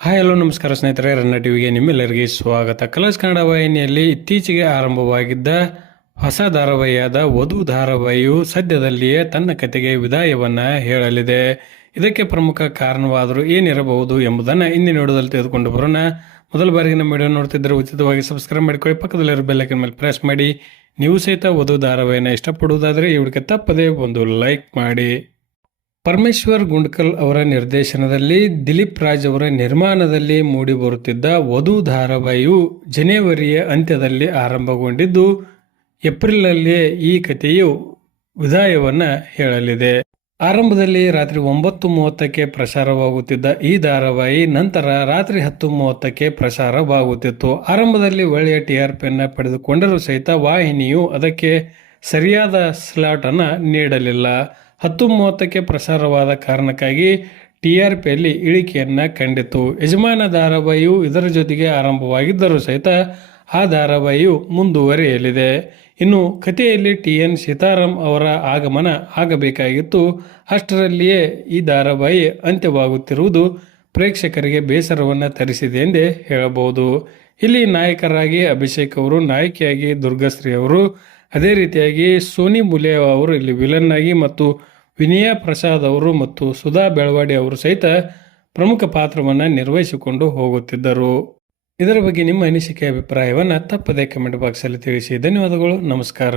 Hi hello ನಮಸ್ಕಾರ ಸ್ನೇಹಿತರೆ, ರನ್ನ ಟಿವಿಗೆ ನಿಮ್ಮೆಲ್ಲರಿಗೆ ಸ್ವಾಗತ. ಕಲರ್ಸ್ ಕನ್ನಡ ವಾಹಿನಿಯಲ್ಲಿ ಇತ್ತೀಚೆಗೆ ಆರಂಭವಾಗಿದ್ದ ಹೊಸ ಧಾರಾವಾಹಿಯಾದ ವಧು ಧಾರಾವಾಹಿಯು ಸದ್ಯದಲ್ಲಿಯೇ ತನ್ನ ಕತೆಗೆ ವಿದಾಯವನ್ನು ಹೇಳಲಿದೆ. ಇದಕ್ಕೆ ಪ್ರಮುಖ ಕಾರಣವಾದರೂ ಏನಿರಬಹುದು ಎಂಬುದನ್ನು ಇಂದಿನ ವಿಡಿಯೋದಲ್ಲಿ ತೆಗೆದುಕೊಂಡು ಬರೋಣ. ಮೊದಲ ಬಾರಿಗೆ ನಮ್ಮ ವಿಡಿಯೋ ನೋಡ್ತಿದ್ದರೆ ಉಚಿತವಾಗಿ ಸಬ್ಸ್ಕ್ರೈಬ್ ಮಾಡಿಕೊಳ್ಳಿ. ಪಕ್ಕದಲ್ಲಿರೋ ಬೆಲ್ಲೈಕನ್ ಮೇಲೆ ಪ್ರೆಸ್ ಮಾಡಿ. ನೀವು ಸಹಿತ ವಧು ಧಾರಾವಾಹಿನ ಇಷ್ಟಪಡುವುದಾದರೆ ಇವಳಿಗೆ ತಪ್ಪದೇ ಒಂದು ಲೈಕ್ ಮಾಡಿ. ಪರಮೇಶ್ವರ್ ಗುಂಡ್ಕಲ್ ಅವರ ನಿರ್ದೇಶನದಲ್ಲಿ ದಿಲೀಪ್ ರಾಜ್ ಅವರ ನಿರ್ಮಾಣದಲ್ಲಿ ಮೂಡಿಬರುತ್ತಿದ್ದ ವಧು ಧಾರಾವಾಹಿಯು ಜನವರಿಯ ಅಂತ್ಯದಲ್ಲಿ ಆರಂಭಗೊಂಡಿದ್ದು ಏಪ್ರಿಲ್ನಲ್ಲಿಯೇ ಈ ಕಥೆಯು ವಿದಾಯವನ್ನು ಹೇಳಲಿದೆ. ಆರಂಭದಲ್ಲಿ ರಾತ್ರಿ ಒಂಬತ್ತು ಮೂವತ್ತಕ್ಕೆ ಪ್ರಸಾರವಾಗುತ್ತಿದ್ದ ಈ ಧಾರಾವಾಹಿ ನಂತರ ರಾತ್ರಿ ಹತ್ತು ಮೂವತ್ತಕ್ಕೆ ಪ್ರಸಾರವಾಗುತ್ತಿತ್ತು. ಆರಂಭದಲ್ಲಿ ಒಳ್ಳೆಯ ಟಿ ಆರ್ ಪಿಯನ್ನು ಪಡೆದುಕೊಂಡರೂ ಸಹಿತ ವಾಹಿನಿಯು ಅದಕ್ಕೆ ಸರಿಯಾದ ಸ್ಲಾಟನ್ನು ನೀಡಲಿಲ್ಲ. ಹತ್ತು ಮೂವತ್ತಕ್ಕೆ ಪ್ರಸಾರವಾದ ಕಾರಣಕ್ಕಾಗಿ ಟಿ ಆರ್ ಪಿಯಲ್ಲಿ ಇಳಿಕೆಯನ್ನು ಕಂಡಿತು ಯಜಮಾನ ಧಾರಾವಾಹಿಯು ಇದರ ಜೊತೆಗೆ ಆರಂಭವಾಗಿದ್ದರೂ ಸಹಿತ ಆ ಧಾರಾವಾಹಿಯು ಮುಂದುವರಿಯಲಿದೆ. ಇನ್ನು ಕಥೆಯಲ್ಲಿ ಟಿ ಎನ್ ಸೀತಾರಾಮ್ ಅವರ ಆಗಮನ ಆಗಬೇಕಾಗಿತ್ತು. ಅಷ್ಟರಲ್ಲಿಯೇ ಈ ಧಾರಾವಾಹಿ ಅಂತ್ಯವಾಗುತ್ತಿರುವುದು ಪ್ರೇಕ್ಷಕರಿಗೆ ಬೇಸರವನ್ನು ತರಿಸಿದೆ ಎಂದೇ ಹೇಳಬಹುದು. ಇಲ್ಲಿ ನಾಯಕರಾಗಿ ಅಭಿಷೇಕ್ ಅವರು, ನಾಯಕಿಯಾಗಿ ದುರ್ಗಶ್ರೀ ಅವರು ಅದೇ ರೀತಿಯಾಗಿ ಸೋನಿ ಮುಲೆ ಅವರು ಇಲ್ಲಿ ವಿಲನ್ ಆಗಿ ಮತ್ತು ವಿನಯ ಪ್ರಸಾದ್ ಅವರು ಮತ್ತು ಸುಧಾ ಬೆಳವಾಡಿ ಅವರು ಸಹಿತ ಪ್ರಮುಖ ಪಾತ್ರವನ್ನು ನಿರ್ವಹಿಸಿಕೊಂಡು ಹೋಗುತ್ತಿದ್ದರು. ಇದರ ಬಗ್ಗೆ ನಿಮ್ಮ ಅನಿಸಿಕೆ, ಅಭಿಪ್ರಾಯವನ್ನು ತಪ್ಪದೇ ಕಮೆಂಟ್ ಬಾಕ್ಸಲ್ಲಿ ತಿಳಿಸಿ. ಧನ್ಯವಾದಗಳು, ನಮಸ್ಕಾರ.